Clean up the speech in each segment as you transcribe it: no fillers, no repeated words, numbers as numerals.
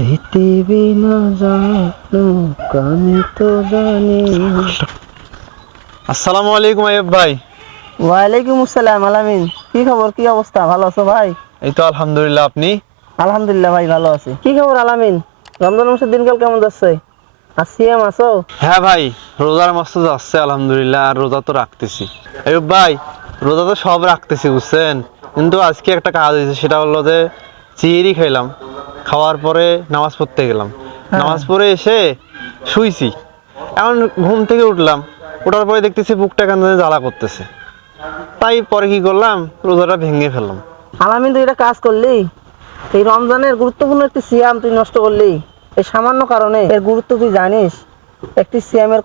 পৃথিবী না জানুক আমি তো জানি। আসসালামু আলাইকুম আইয়ুব ভাই। ওয়ালাইকুম আসসালাম আলামিন। কি খবর, কি অবস্থা? ভালো আছো ভাই? এই তো আলহামদুলিল্লাহ, আপনি? আলহামদুলিল্লাহ ভাই, ভালো আছি। কি খবর আলামিন? রমজান মাসের দিনকাল কেমন যাচ্ছে? আর সিয়াম আছো? হ্যাঁ ভাই, রোজার মাস তো যাচ্ছে আলহামদুলিল্লাহ, আর রোজা তো রাখতেছি। আইয়ুব ভাই, রোজা তো সব রাখতেছি বুঝছেন, কিন্তু আজকে একটা কাজ হয়েছে, সেটা হলো যে চিড়ি খাইলাম, খাওয়ার পরে নামাজ পড়তে গেলাম। নামাজ পড়ে এসে শুইছি, এখন ঘুম থেকে উঠলাম, ওঠার পরে দেখতেছি বুকটা কেন জানি জ্বালা করতেছে। তাই পরে কি করলাম, রোজাটা ভেঙে ফেললাম। আলামিন, তুই এটা কাজ করলি, এই রমজানের গুরুত্বপূর্ণ একটি সিয়াম তুই নষ্ট করলি এই সামান্য কারণে। এর গুরুত্ব তুই জানিস? একটি সিয়ামের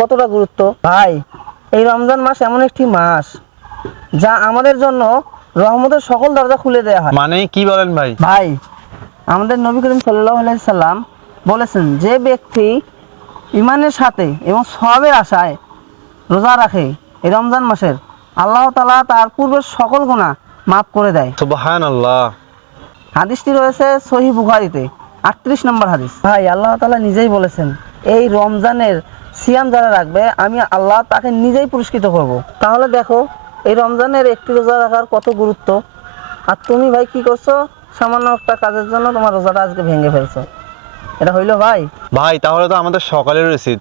কতটা গুরুত্ব ভাই। এই রমজান মাস এমন একটি মাস যা আমাদের জন্য রহমতের সকল দরজা খুলে দেওয়া হয়। মানে কি বলেন ভাই? ভাই, আমাদের নবী করিম সাল্লাল্লাহু আলাইহি সাল্লাম বলেছেন, যে ব্যক্তি ইমানের সাথে এবং সওয়াবের আশায় রোজা রাখে এই রমজান মাসের, আল্লাহ তাআলা তার পূর্বের সকল গুনাহ মাফ করে দেয়। সুবহানাল্লাহ। হাদিসটি রয়েছে সহিহ বুখারীতে, 38 নম্বর হাদিস। ভাই, আল্লাহ তাআলা নিজেই বলেছেন, এই রমজানের সিয়াম যারা রাখবে আমি আল্লাহ তাকে নিজেই পুরস্কৃত করব। তাহলে দেখো এই রমজানের একটি রোজা রাখার কত গুরুত্ব। আর তুমি ভাই কি করছো? সামান্য একটা কাজের জন্য তোমার রোজাটা আজকে ভেঙে ফেলছো। এটা হইলো ভাই? ভাই, তাহলে তো আমাদের সকালের উচিত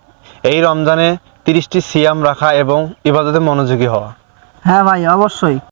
এই রমজানে 30টি সিয়াম রাখা এবং ইবাদতে মনোযোগী হওয়া। হ্যাঁ ভাই, অবশ্যই।